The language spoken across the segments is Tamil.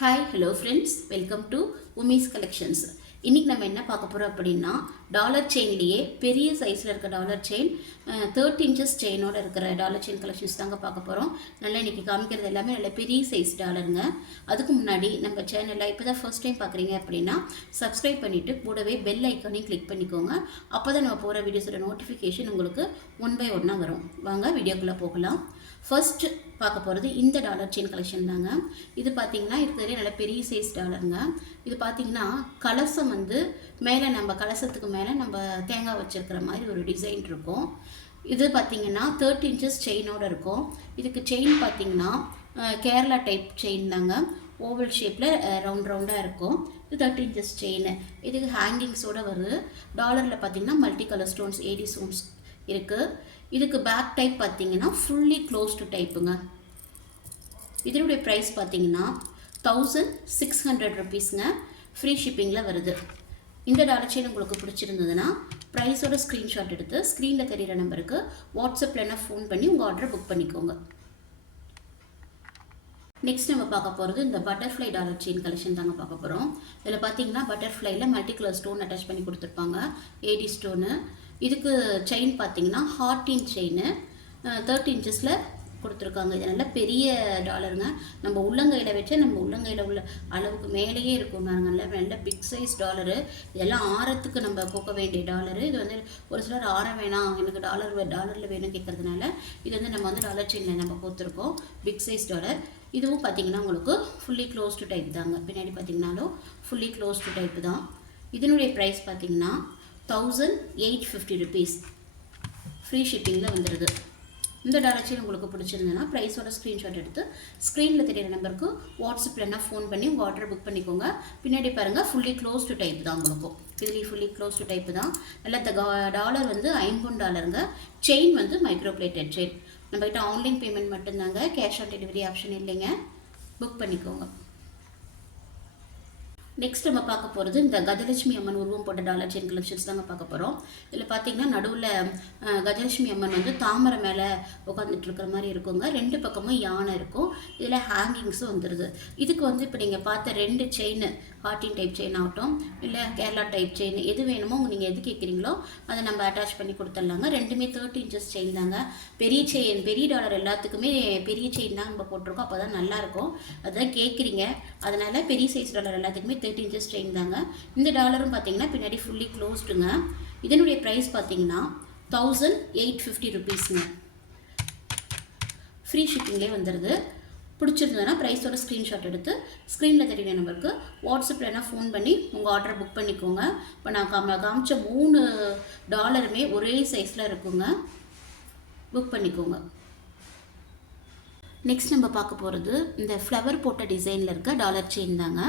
Hi hello friends, welcome to உமீஸ் கலெக்ஷன்ஸ். இன்றைக்கி நம்ம என்ன பார்க்க போகிறோம் அப்படின்னா, டாலர் செயின்லேயே பெரிய சைஸில் இருக்க டாலர் செயின் 30 inches செயினோடு இருக்கிற டாலர் செயின் கலெக்ஷன்ஸ் தாங்க பார்க்க போகிறோம். நல்லா இன்றைக்கி காமிக்கிறது எல்லாமே நல்ல பெரிய சைஸ் டாலருங்க. அதுக்கு முன்னாடி நம்ம சேனலில் இப்போ தான் ஃபர்ஸ்ட் டைம் பார்க்குறீங்க அப்படின்னா சப்ஸ்கிரைப் பண்ணிவிட்டு கூடவே பெல் ஐக்கானையும் கிளிக் பண்ணிக்கோங்க. அப்போ தான் நம்ம போகிற வீடியோஸோட நோட்டிஃபிகேஷன் உங்களுக்கு 1 by 1 வரும். வாங்க வீடியோக்குள்ளே போகலாம். ஃபர்ஸ்ட் பார்க்க போகிறது இந்த டாலர் செயின் கலெக்ஷன் தாங்க. இது பார்த்தீங்கன்னா இருக்கிறதுலே நல்ல பெரிய சைஸ் டாலருங்க. இது பார்த்தீங்கன்னா கலசம் வந்து மேலே நம்ம கலசத்துக்கு மேலே நம்ம தேங்காய் வச்சுருக்கிற மாதிரி ஒரு டிசைன் இருக்கும். இது பார்த்தீங்கன்னா 30 inches செயினோடு இருக்கும். இதுக்கு செயின் பார்த்தீங்கன்னா கேரளா டைப் செயின் தாங்க. ஓவல் ஷேப்பில் ரவுண்டாக இருக்கும். இது 30 inches செயின். இதுக்கு ஹேங்கிங்ஸோடு வருது. டாலரில் பார்த்தீங்கன்னா multi colour stones, AD stones இருக்குது. இதுக்கு பேக் டைப் பார்த்தீங்கன்னா ஃபுல்லி க்ளோஸ்டு டைப்புங்க. இதனுடைய ப்ரைஸ் பார்த்தீங்கன்னா 1600 rupeesங்க. ஃப்ரீ ஷிப்பிங்கில் வருது. இந்த டாலர் செயின் உங்களுக்கு பிடிச்சிருந்ததுன்னா ப்ரைஸோட ஸ்க்ரீன்ஷாட் எடுத்து ஸ்க்ரீனில் தெரிகிற நம்பருக்கு வாட்ஸ்அப்பில் ஃபோன் பண்ணி உங்கள் ஆர்டரை புக் பண்ணிக்கோங்க. நெக்ஸ்ட் நம்ம பார்க்க போகிறது இந்த பட்டர்ஃப்ளை டாலர் செயின் கலெக்ஷன் தாங்க பார்க்க போகிறோம். இதில் பார்த்தீங்கன்னா பட்டர்ஃப்ளைல மல்டி கலர் ஸ்டோன் அட்டாச் பண்ணி கொடுத்துருப்பாங்க, ஏடி ஸ்டோனு. இதுக்கு செயின் பார்த்தீங்கன்னா ஹார்டின் செயின் 30 inchesல கொடுத்துருக்காங்க. இது நல்ல பெரிய டாலருங்க. நம்ம உள்ளங்கையில் வச்சு நம்ம உள்ளங்கையில் உள்ள அளவுக்கு மேலேயே இருக்கும். நல்ல நல்ல பிக் சைஸ் டாலரு. இதெல்லாம் ஆரத்துக்கு நம்ம போக்க வேண்டிய டாலரு. இது வந்து ஒரு சிலர் ஆரம் வேணாம், எனக்கு டாலரில் வேணும் கேட்கறதுனால இது வந்து நம்ம வந்து டாலர் செயினில் நம்ம கொடுத்துருக்கோம். Big size dollar. இதுவும் பார்த்தீங்கன்னா உங்களுக்கு ஃபுல்லி க்ளோஸ்டு டைப் தாங்க. பின்னாடி பார்த்தீங்கன்னாலும் ஃபுல்லி க்ளோஸ்டு டைப்பு தான். இதனுடைய ப்ரைஸ் பார்த்தீங்கன்னா 1850 rupees. ஃப்ரீ ஷிப்பிங்கில் வந்துடுது. இந்த டாலர் செயின் உங்களுக்கு பிடிச்சிருந்ததுன்னா ப்ரைஸோட ஸ்க்ரீன்ஷாட் எடுத்து ஸ்க்ரீனில் தெரியிற நம்பருக்கு வாட்ஸ்அப்பில் ஃபோன் பண்ணி உங்கள் ஆர்டர் புக் பண்ணிக்கோங்க. பின்னாடி பாருங்கள் ஃபுல்லி க்ளோஸ்டு டைப் தான் உங்களுக்கும். இதுலேயும் ஃபுல்லி க்ளோஸ்டு டைப்பு தான். நல்லா இந்த டாலர் வந்து $50. செயின் வந்து மைக்ரோ பிளேட்டட் செயின். நம்மகிட்ட ஆன்லைன் பேமெண்ட் மட்டும்தாங்க, கேஷ் ஆன் டெலிவரி ஆப்ஷன் இல்லைங்க. புக் பண்ணிக்கோங்க. நெக்ஸ்ட் நம்ம பார்க்க போகிறது இந்த கஜலட்சுமி அம்மன் உருவம் போட்ட டாலர் செயின் கலெக்ஷன்ஸ் தாங்க பார்க்க போகிறோம். இதில் பார்த்தீங்கன்னா நடுவில் கஜலட்சுமி அம்மன் வந்து தாமரை மேலே உட்காந்துட்டு இருக்கிற மாதிரி இருக்குங்க. 2 பக்கமும் யானை இருக்கும். இதில் ஹேங்கிங்ஸும் வந்துடுது. இதுக்கு வந்து இப்போ நீங்கள் பார்த்த 2 செயின், ஹார்டின் டைப் செயின் ஆகட்டும் இல்லை கேரளா டைப் செயின், எது வேணுமோ நீங்கள் எது கேட்குறீங்களோ அதை நம்ம அட்டாச் பண்ணி கொடுத்துடலாங்க. ரெண்டுமே 30 inches செயின் தாங்க. பெரிய செயின், பெரிய டாலர் எல்லாத்துக்குமே பெரிய செயின் தான் நம்ம போட்டிருக்கோம். அப்போ தான் நல்லாயிருக்கும். அதுதான் கேட்குறீங்க. அதனால் பெரிய சைஸ் டாலர் எல்லாத்துக்குமே 30 inches செயின் தாங்க. இந்த டாலரும் பார்த்தீங்கன்னா பின்னாடி ஃபுல்லி க்ளோஸ்டுங்க. இதனுடைய ப்ரைஸ் பார்த்தீங்கன்னா 1850 rupeesங்க. ஃப்ரீ ஷிப்பிங்லேயே வந்துடுது. பிடிச்சிருந்ததுன்னா ப்ரைஸோட ஸ்க்ரீன்ஷாட் எடுத்து ஸ்க்ரீனில் தெரியுற நம்பருக்கு வாட்ஸ்அப்பில் ஃபோன் பண்ணி உங்கள் ஆர்டரை புக் பண்ணிக்கோங்க. இப்போ நான் காமிச்ச 3 டாலருமே ஒரே சைஸில் இருக்குங்க. புக் பண்ணிக்கோங்க. நெக்ஸ்ட் நம்ம பார்க்க போகிறது இந்த ஃப்ளவர் போட்ட டிசைனில் இருக்க டாலர் செயின் தாங்க.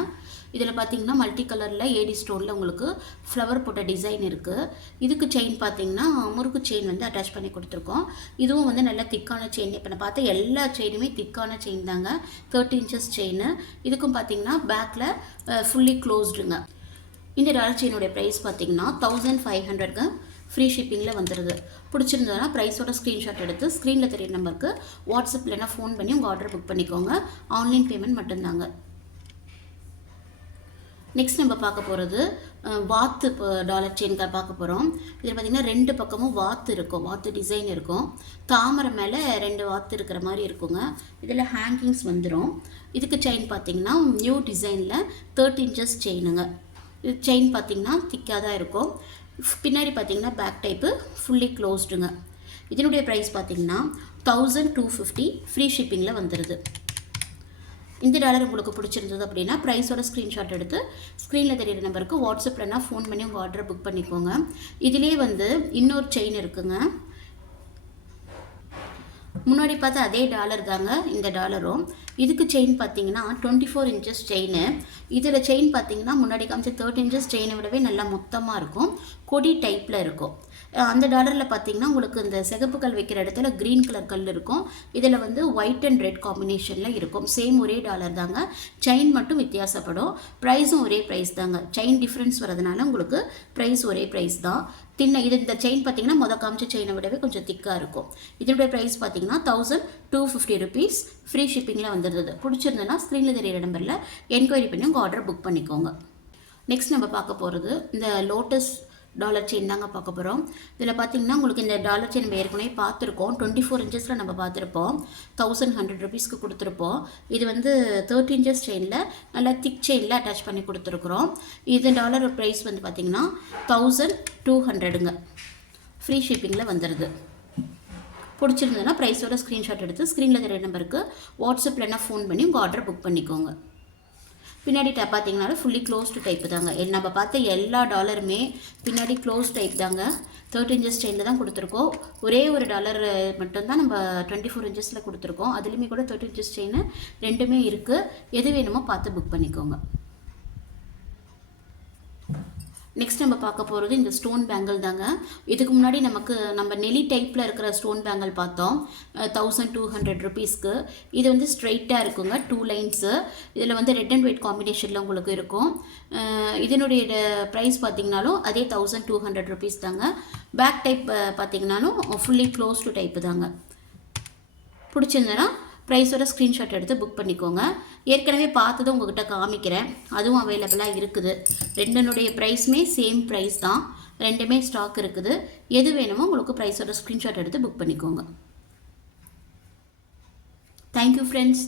இதில் பார்த்தீங்கன்னா மல்டி கலரில் ஏடி ஸ்டோனில் உங்களுக்கு ஃப்ளவர் போட்ட டிசைன் இருக்குது. இதுக்கு செயின் பார்த்தீங்கன்னா முறுக்கு செயின் வந்து அட்டாச் பண்ணி கொடுத்துருக்கோம். இதுவும் வந்து நல்ல திக்கான செயின். இப்போ நான் பார்த்த எல்லா செயினுமே திக்கான செயின் தாங்க. 30 inches செயின். இதுக்கும் பார்த்தீங்கன்னா பேக்கில் ஃபுல்லி க்ளோஸ்டுங்க. இந்த டாலர் செயினுடைய ப்ரைஸ் பார்த்தீங்கன்னா 1500ங்க. ஃப்ரீ ஷிப்பிங்கில் வந்துடுது. பிடிச்சிருந்ததுன்னா ப்ரைஸோட ஸ்க்ரீன்ஷாட் எடுத்து ஸ்க்ரீனில் தெரியுற நம்பருக்கு வாட்ஸ்அப்பில் ஃபோன் பண்ணி உங்கள் ஆர்டர் புக் பண்ணிக்கோங்க. ஆன்லைன் பேமெண்ட் மட்டும்தாங்க. நெக்ஸ்ட் நம்ம பார்க்க போகிறது வாத்து டாலர் செயின் பார்க்க போகிறோம். இதில் பார்த்திங்கன்னா 2 பக்கமும் வாத்து இருக்கும். வாத்து டிசைன் இருக்கும். தாமரை மேலே 2 வாத்து இருக்கிற மாதிரி இருக்குங்க. இதில் ஹேங்கிங்ஸ் வந்துடும். இதுக்கு செயின் பார்த்திங்கன்னா நியூ டிசைனில் 30 inches செயினுங்க. இது செயின் பார்த்திங்கன்னா திக்காக தான் இருக்கும். பின்னாடி பார்த்தீங்கன்னா பேக் டைப்பு ஃபுல்லி க்ளோஸ்டுங்க. இதனுடைய ப்ரைஸ் பார்த்தீங்கன்னா 1250. ஃப்ரீ ஷிப்பிங்கில் வந்துடுது. இந்த டாலர் உங்களுக்கு பிடிச்சிருந்தது அப்படின்னா ப்ரைஸோட ஸ்க்ரீன்ஷாட் எடுத்து ஸ்க்ரீனில் தெரியிற நம்பருக்கு வாட்ஸ்அப்பில் ஃபோன் பண்ணி உங்கள் ஆர்டரை புக் பண்ணிக்கோங்க. இதிலே வந்து இன்னொரு செயின் இருக்குங்க. முன்னாடி பார்த்தா அதே டாலர் தாங்க இந்த டாலரும். இதுக்கு செயின் பார்த்தீங்கன்னா 24 inches செயின். இதில் செயின் பார்த்தீங்கன்னா முன்னாடி காமிச்ச 30 inches செயினை விடவே நல்லா மொத்தமாக இருக்கும். கொடி டைப்பில் இருக்கும். அந்த டாலரில் பார்த்தீங்கன்னா உங்களுக்கு இந்த சிகப்பு கல் வைக்கிற இடத்துல க்ரீன் கலர் கல் இருக்கும். இதில் வந்து ஒயிட் அண்ட் ரெட் காம்பினேஷனில் இருக்கும். சேம் ஒரே டாலர் தாங்க. செயின் மட்டும் வித்தியாசப்படும். ப்ரைஸும் ஒரே ப்ரைஸ் தாங்க. செயின் டிஃப்ரென்ஸ் வரதுனால உங்களுக்கு ப்ரைஸ் ஒரே ப்ரைஸ் தான். இந்த செயின் பார்த்தீங்கன்னா காமிச்ச செயினை விடவே கொஞ்சம் திக்காக இருக்கும். இதனுடைய ப்ரைஸ் பார்த்தீங்கன்னா 1250 rupees. ஃப்ரீ ஷிப்பிங்கில் வந்து வந்துடுது. பிடிச்சிருந்ததுன்னா ஸ்க்ரீனில் தெரியிற நம்பரில் என்கொயரி பண்ணி உங்கள் ஆர்டர் புக் பண்ணிக்கோங்க. நெக்ஸ்ட் நம்ம பார்க்க போகிறது இந்த லோட்டஸ் டாலர் செயின் தாங்க பார்க்க போகிறோம். இதில் பார்த்தீங்கன்னா உங்களுக்கு இந்த டாலர் செயின் நம்ம ஏற்கனவே பார்த்துருக்கோம். 24 இன்ச்சஸில் நம்ம பார்த்துருப்போம். 1100 rupeesக்கு கொடுத்துருப்போம். இது வந்து 30 inches செயினில் நல்லா திக் செயினில் அட்டாச் பண்ணி கொடுத்துருக்குறோம். இது டாலர் ப்ரைஸ் வந்து பார்த்திங்கன்னா 1200ங்க. ஃப்ரீ ஷிப்பிங்கில் வந்துடுது. பிடிச்சிருந்ததுன்னா ப்ரைஸோட ஸ்க்ரீன்ஷாட் எடுத்து ஸ்க்ரீனில் தெரியுற நம்பருக்கு வாட்ஸ்அப்பில் ஃபோன் பண்ணி உங்கள் ஆர்டர் புக் பண்ணிக்கோங்க. பின்னாடி பார்த்தீங்கன்னா ஃபுல்லி க்ளோஸ்டு டைப்பு தாங்க. நம்ம பார்த்த எல்லா டாலருமே பின்னாடி க்ளோஸ் டைப் தாங்க. 30 inches செயினில் தான் கொடுத்துருக்கோம். ஒரே ஒரு டாலர் மட்டும்தான் நம்ம 24 inchஸில் கொடுத்துருக்கோம். அதுலேயுமே கூட 30 inches செயின் ரெண்டுமே இருக்குது. எது வேணுமோ பார்த்து புக் பண்ணிக்கோங்க. நெக்ஸ்ட் நம்ம பார்க்க போகிறது இந்த ஸ்டோன் பேங்கிள் தாங்க. இதுக்கு முன்னாடி நம்ம நெலி டைப்பில் இருக்கிற ஸ்டோன் பேங்கிள் பார்த்தோம் 1200 rupeesக்கு. இது வந்து ஸ்ட்ரைட்டாக இருக்குங்க, 2 லைன்ஸு. இதில் வந்து ரெட் அண்ட் ஒயிட் காம்பினேஷனில் உங்களுக்கு இருக்கும். இதனுடைய ப்ரைஸ் பார்த்திங்கனாலும் அதே 1200 rupees தாங்க. பேக் டைப் பார்த்திங்கனாலும் ஃபுல்லி க்ளோஸ்டு டைப்பு தாங்க. பிடிச்சிருந்தேன்னா ப்ரைஸோட ஸ்க்ரீன்ஷாட் எடுத்து புக் பண்ணிக்கோங்க. ஏற்கனவே பார்த்ததும் உங்கள்கிட்ட காமிக்கிறேன், அதுவும் அவைலபிளாக இருக்குது. ரெண்டுனுடைய ப்ரைஸுமே சேம் ப்ரைஸ் தான். ரெண்டுமே ஸ்டாக் இருக்குது. எது வேணுமோ உங்களுக்கு ப்ரைஸோட ஸ்க்ரீன்ஷாட் எடுத்து புக் பண்ணிக்கோங்க. Thank you friends.